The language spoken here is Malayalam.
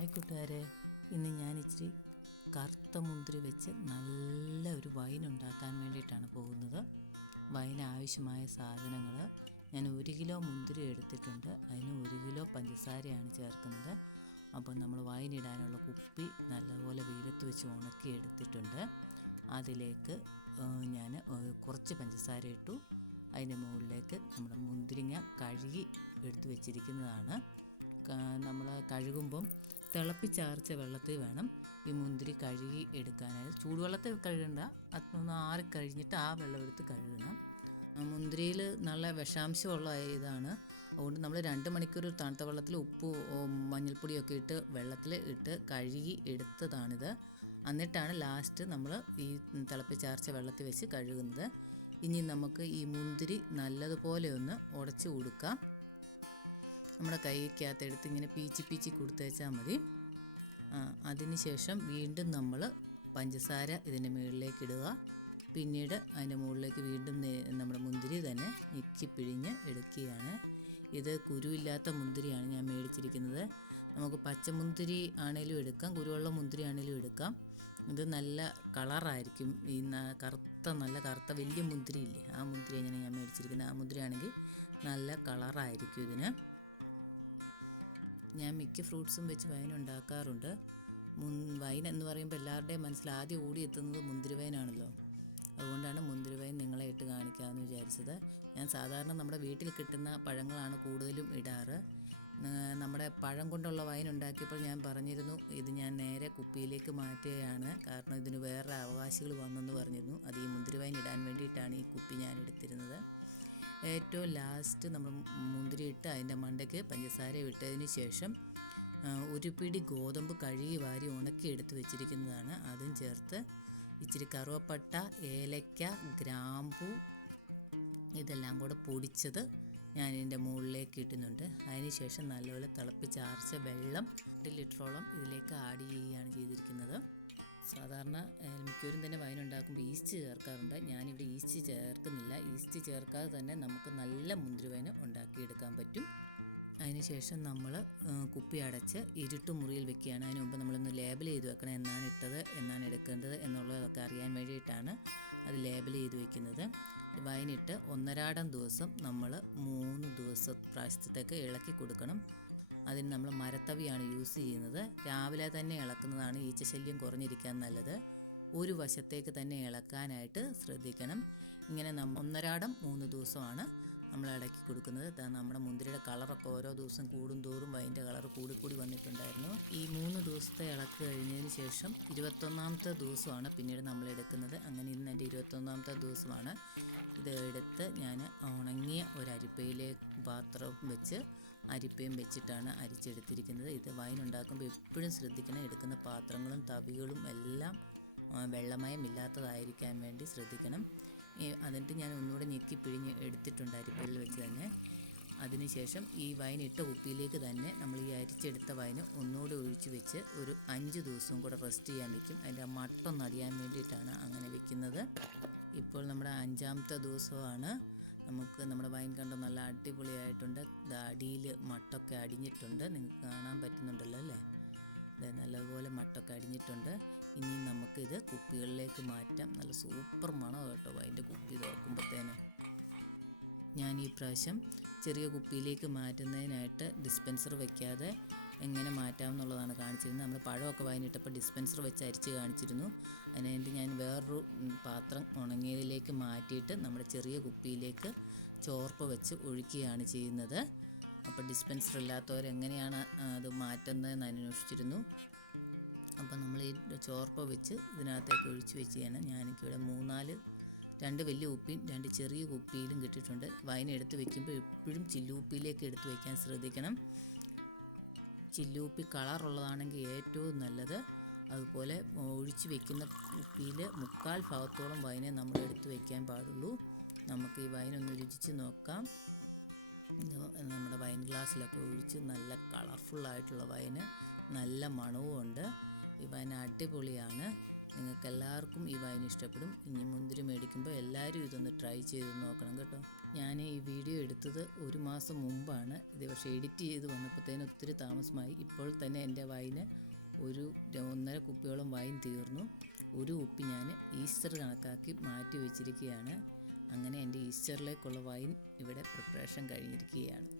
ഹായ് കൂട്ടുകാരെ. ഇന്ന് ഞാൻ ഇച്ചിരി കറുത്ത മുന്തിരി വെച്ച് നല്ല ഒരു വൈൻ ഉണ്ടാക്കാൻ വേണ്ടിയിട്ടാണ് പോകുന്നത്. വൈൻ ആവശ്യമായ സാധനങ്ങൾ ഞാൻ ഒരു കിലോ മുന്തിരി എടുത്തിട്ടുണ്ട്. അതിന് ഒരു കിലോ പഞ്ചസാരയാണ് ചേർക്കുന്നത്. അപ്പോൾ നമ്മൾ വൈൻ ഇടാനുള്ള കുപ്പി നല്ലപോലെ വെയിലത്ത് വെച്ച് ഉണക്കി എടുത്തിട്ടുണ്ട്. അതിലേക്ക് ഞാൻ കുറച്ച് പഞ്ചസാര ഇട്ടു. അതിന്റെ മുകളിലേക്ക് നമ്മുടെ മുന്തിരിങ്ങ കഴുകി എടുത്തു വെച്ചിരിക്കുന്നതാണ്. നമ്മൾ കഴുകുമ്പം തിളപ്പിച്ചാർച്ച വെള്ളത്തിൽ വേണം ഈ മുന്തിരി കഴുകി എടുക്കാനായിട്ട്. ചൂടുവെള്ളത്തിൽ കഴുകണ്ട. അതൊന്ന് ആറി കഴിഞ്ഞിട്ട് ആ വെള്ളം എടുത്ത് കഴുകണം. മുന്തിരിയിൽ നല്ല വിഷാംശമുള്ള ഇതാണ്. അതുകൊണ്ട് നമ്മൾ രണ്ട് മണിക്കൂർ തണുത്ത വെള്ളത്തിൽ ഉപ്പ് മഞ്ഞൾപ്പൊടിയൊക്കെ ഇട്ട് വെള്ളത്തിൽ ഇട്ട് കഴുകി എടുത്തതാണിത്. എന്നിട്ടാണ് ലാസ്റ്റ് നമ്മൾ ഈ തിളപ്പിച്ചാർച്ച വെള്ളത്തിൽ വെച്ച് കഴുകുന്നത്. ഇനി നമുക്ക് ഈ മുന്തിരി നല്ലതുപോലെ ഒന്ന് ഉടച്ചു കൊടുക്കാം നമ്മുടെ കൈക്കകത്ത് എടുത്ത് ഇങ്ങനെ പീച്ചി പീച്ചി കൊടുത്തേച്ചാൽ മതി. അതിനുശേഷം വീണ്ടും നമ്മൾ പഞ്ചസാര ഇതിന്റെ മുകളിലേക്ക് ഇടുക. പിന്നീട് അതിന്റെ മുകളിലേക്ക് വീണ്ടും നമ്മുടെ മുന്തിരി തന്നെ ഞെക്കി പിഴിഞ്ഞ് എടുക്കുകയാണ്. ഇത് കുരുവില്ലാത്ത മുന്തിരിയാണ് ഞാൻ മേടിച്ചിരിക്കുന്നത്. നമുക്ക് പച്ചമുന്തിരി ആണേലും എടുക്കാം കുരുവുള്ള മുന്തിരി ആണേലും എടുക്കാം. ഇത് നല്ല കളറായിരിക്കും. ഈ കറുത്ത നല്ല കറുത്ത വലിയ മുന്തിരി ഇല്ലേ ആ മുന്തിരി ഞാൻ മേടിച്ചിരിക്കുന്നത്? ആ മുന്തിരി ആണെങ്കിൽ നല്ല കളറായിരിക്കും ഇതിന്. ഞാൻ മിക്ക ഫ്രൂട്ട്സും വെച്ച് വൈൻ ഉണ്ടാക്കാറുണ്ട്. മുൻ വൈൻ എന്ന് പറയുമ്പോൾ എല്ലാവരുടെയും മനസ്സിൽ ആദ്യം ഓടിയെത്തുന്നത് മുന്തിരി വൈനാണല്ലോ അതുകൊണ്ടാണ് മുന്തിരി വൈൻ നിങ്ങളെ ഇട്ട് കാണിക്കാമെന്ന് വിചാരിച്ചത്. ഞാൻ സാധാരണ നമ്മുടെ വീട്ടിൽ കിട്ടുന്ന പഴങ്ങളാണ് കൂടുതലും ഇടാറ്. നമ്മുടെ പഴം കൊണ്ടുള്ള വൈൻ ഉണ്ടാക്കിയപ്പോൾ ഞാൻ പറഞ്ഞിരുന്നു ഇത് ഞാൻ നേരെ കുപ്പിയിലേക്ക് മാറ്റുകയാണ്. കാരണം ഇതിന് വേറെ അവകാശികൾ വന്നെന്ന് പറഞ്ഞിരുന്നു. അത് ഈ മുന്തിരി വൈൻ ഇടാൻ വേണ്ടിയിട്ടാണ് ഈ കുപ്പി ഞാൻ എടുത്തിരുന്നത്. ഏറ്റവും ലാസ്റ്റ് നമ്മൾ മുന്തിരി ഇട്ട് അതിന്റെ മണ്ടയ്ക്ക് പഞ്ചസാര ഇട്ടതിന് ശേഷം ഒരു പിടി ഗോതമ്പ് കഴുകി വാരി ഉണക്കി എടുത്ത് വെച്ചിരിക്കുന്നതാണ്. അതും ചേർത്ത് ഇച്ചിരി കറുവപ്പട്ട ഏലക്ക ഗ്രാമ്പു ഇതെല്ലാം കൂടെ പൊടിച്ചത് ഞാൻ ഇതിന്റെ മുകളിലേക്ക് ഇട്ടുന്നുണ്ട് അതിന് ശേഷം നല്ലപോലെ തിളപ്പിച്ചാർച്ച വെള്ളം രണ്ട് ലിറ്ററോളം ഇതിലേക്ക് ആഡ് ചെയ്യുകയാണ് ചെയ്തിരിക്കുന്നത്. സാധാരണ മിക്കവരും തന്നെ വൈൻ ഉണ്ടാക്കുമ്പോൾ ഈസ്റ്റ് ചേർക്കാറുണ്ട്. ഞാനിവിടെ ഈസ്റ്റ് ചേർക്കുന്നില്ല. ഈസ്റ്റ് ചേർക്കാതെ തന്നെ നമുക്ക് നല്ല മുന്തിരി വൈൻ ഉണ്ടാക്കിയെടുക്കാൻ പറ്റും. അതിനുശേഷം നമ്മൾ കുപ്പി അടച്ച് ഇരുട്ട് മുറിയിൽ വെക്കുകയാണ്. അതിന് മുമ്പ് നമ്മളൊന്ന് ലേബൽ ചെയ്ത് വെക്കണം. എന്നാണ് ഇട്ടത് എന്നാണ് എടുക്കേണ്ടത് എന്നുള്ളതൊക്കെ അറിയാൻ വേണ്ടിയിട്ടാണ് അത് ലേബൽ ചെയ്ത് വെക്കുന്നത്. വൈനിട്ട് ഒന്നരാടം ദിവസം നമ്മൾ മൂന്ന് ദിവസം പ്രാവശ്യത്തേക്ക് ഇളക്കി കൊടുക്കണം. അതിന് നമ്മൾ മരത്തവിയാണ് യൂസ് ചെയ്യുന്നത്. രാവിലെ തന്നെ ഇളക്കുന്നതാണ് ഈച്ചശല്യം കുറഞ്ഞിരിക്കാൻ നല്ലത്. ഒരു വശത്തേക്ക് തന്നെ ഇളക്കാനായിട്ട് ശ്രദ്ധിക്കണം. ഇങ്ങനെ നമ്മ ഒന്നരാടം മൂന്ന് ദിവസമാണ് നമ്മൾ ഇളക്കി കൊടുക്കുന്നത്. നമ്മുടെ മുന്തിരിയുടെ കളറൊക്കെ ഓരോ ദിവസം കൂടും തോറും വൈന്റെ കളർ കൂടിക്കൂടി വന്നിട്ടുണ്ടായിരുന്നു. ഈ മൂന്ന് ദിവസത്തെ ഇളക്ക് കഴിഞ്ഞതിന് ശേഷം ഇരുപത്തൊന്നാമത്തെ ദിവസമാണ് പിന്നീട് നമ്മൾ എടുക്കുന്നത്. അങ്ങനെ ഇന്ന് എന്റെ ഇരുപത്തൊന്നാമത്തെ ദിവസമാണ്. ഇത് എടുത്ത് ഞാൻ ഉണങ്ങിയ ഒരു അരിപ്പയിലേക്ക് പാത്രം വെച്ച് അരിപ്പയും വെച്ചിട്ടാണ് അരിച്ചെടുത്തിരിക്കുന്നത്. ഇത് വൈൻ ഉണ്ടാക്കുമ്പോൾ എപ്പോഴും ശ്രദ്ധിക്കണം. എടുക്കുന്ന പാത്രങ്ങളും തവികളും എല്ലാം വെള്ളമയം ഇല്ലാത്തതായിരിക്കാൻ വേണ്ടി ശ്രദ്ധിക്കണം. എന്നിട്ട് ഞാൻ ഒന്നുകൂടെ ഞെക്കി പിഴിഞ്ഞ് എടുത്തിട്ടുണ്ട് അരിപ്പയിൽ വെച്ച് തന്നെ. അതിനുശേഷം ഈ വൈൻ ഇട്ട കുപ്പിയിലേക്ക് തന്നെ നമ്മൾ ഈ അരിച്ചെടുത്ത വൈന് ഒന്നുകൂടെ ഒഴിച്ച് വെച്ച് ഒരു അഞ്ച് ദിവസവും കൂടെ റെസ്റ്റ് ചെയ്യാൻ വെക്കും. അതിന്റെ മട്ടൊന്നടിയാൻ വേണ്ടിയിട്ടാണ് അങ്ങനെ വെക്കുന്നത്. ഇപ്പോൾ നമ്മുടെ അഞ്ചാമത്തെ ദിവസമാണ്. നമുക്ക് നമ്മുടെ വൈൻ കണ്ട നല്ല അടിപൊളിയായിട്ടുണ്ട്. അടിയിൽ മട്ടൊക്കെ അടിഞ്ഞിട്ടുണ്ട്. നിങ്ങൾക്ക് കാണാൻ പറ്റുന്നുണ്ടല്ലോ അല്ലേ? ഇത് നല്ലപോലെ മട്ടൊക്കെ അടിഞ്ഞിട്ടുണ്ട്. ഇനി നമുക്കിത് കുപ്പികളിലേക്ക് മാറ്റാം. നല്ല സൂപ്പർ മണം കേട്ടോ അതിന്റെ കുപ്പി തുറക്കുമ്പോഴത്തേന് ഞാൻ ഈ പ്രാവശ്യം ചെറിയ കുപ്പിയിലേക്ക് മാറ്റുന്നതിനായിട്ട് ഡിസ്പെൻസർ വയ്ക്കാതെ എങ്ങനെ മാറ്റാം എന്നുള്ളതാണ് കാണിച്ചിരുന്നത്. നമ്മൾ പഴമൊക്കെ വൈകിട്ടപ്പോൾ ഡിസ്പെൻസർ വെച്ച് അരിച്ച് കാണിച്ചിരുന്നു. അതിനുവേണ്ടി ഞാൻ വേറൊരു പാത്രം ഉണങ്ങിയതിലേക്ക് മാറ്റിയിട്ട് നമ്മുടെ ചെറിയ കുപ്പിയിലേക്ക് ചോർപ്പ് വെച്ച് ഒഴിക്കുകയാണ് ചെയ്യുന്നത്. അപ്പോൾ ഡിസ്പെൻസർ ഇല്ലാത്തവരെങ്ങനെയാണ് അത് മാറ്റുന്നതെന്ന് അന്വേഷിച്ചിരുന്നു. അപ്പോൾ നമ്മൾ ഈ ചോർപ്പ് വെച്ച് ഇതിനകത്തേക്ക് ഒഴിച്ച് വെച്ച് ചെയ്യണം ഞാനിവിടെ മൂന്നാൽ രണ്ട് വലിയ കുപ്പിയും രണ്ട് ചെറിയ കുപ്പിയിലും കിട്ടിയിട്ടുണ്ട്. വൈൻ എടുത്ത് വെക്കുമ്പോൾ എപ്പോഴും ചില്ലുകുപ്പിയിലേക്ക് എടുത്ത് വയ്ക്കാൻ ശ്രദ്ധിക്കണം. ചില്ലുകുപ്പി കളറുള്ളതാണെങ്കിൽ ഏറ്റവും നല്ലത്. അതുപോലെ ഒഴിച്ച് വെക്കുന്ന കുപ്പിയിൽ മുക്കാൽ ഭാഗത്തോളം വൈനെ നമ്മൾ എടുത്ത് വയ്ക്കാൻ പാടുള്ളൂ. നമുക്ക് ഈ വൈനൊന്ന് രുചിച്ച് നോക്കാം. നമ്മുടെ വൈൻ ഗ്ലാസ്സിലൊക്കെ ഒഴിച്ച് നല്ല കളർഫുള്ളായിട്ടുള്ള വൈന് നല്ല മണവും ഉണ്ട് ഈ വൈൻ അടിപൊളിയാണ്. നിങ്ങൾക്ക് എല്ലാവർക്കും ഈ വൈൻ ഇഷ്ടപ്പെടും. ഇനി മുന്തിരി മേടിക്കുമ്പോൾ എല്ലാവരും ഇതൊന്ന് ട്രൈ ചെയ്ത് നോക്കണം കേട്ടോ. ഞാൻ ഈ വീഡിയോ എടുത്തത് ഒരു മാസം മുമ്പാണ്. ഇത് പക്ഷേ എഡിറ്റ് ചെയ്ത് വന്നപ്പോഴത്തേന് ഒത്തിരി താമസമായി. ഇപ്പോൾ തന്നെ എന്റെ വൈന് ഒരു ഒന്നര കുപ്പിയോളം വൈൻ തീർന്നു. ഒരു കുപ്പി ഞാൻ ഈസ്റ്റർ കണക്കാക്കി മാറ്റി വെച്ചിരിക്കുകയാണ്. അങ്ങനെ എന്റെ ഈസ്റ്ററിലേക്കുള്ള വൈൻ ഇവിടെ പ്രിപ്പറേഷൻ കഴിഞ്ഞിരിക്കുകയാണ്.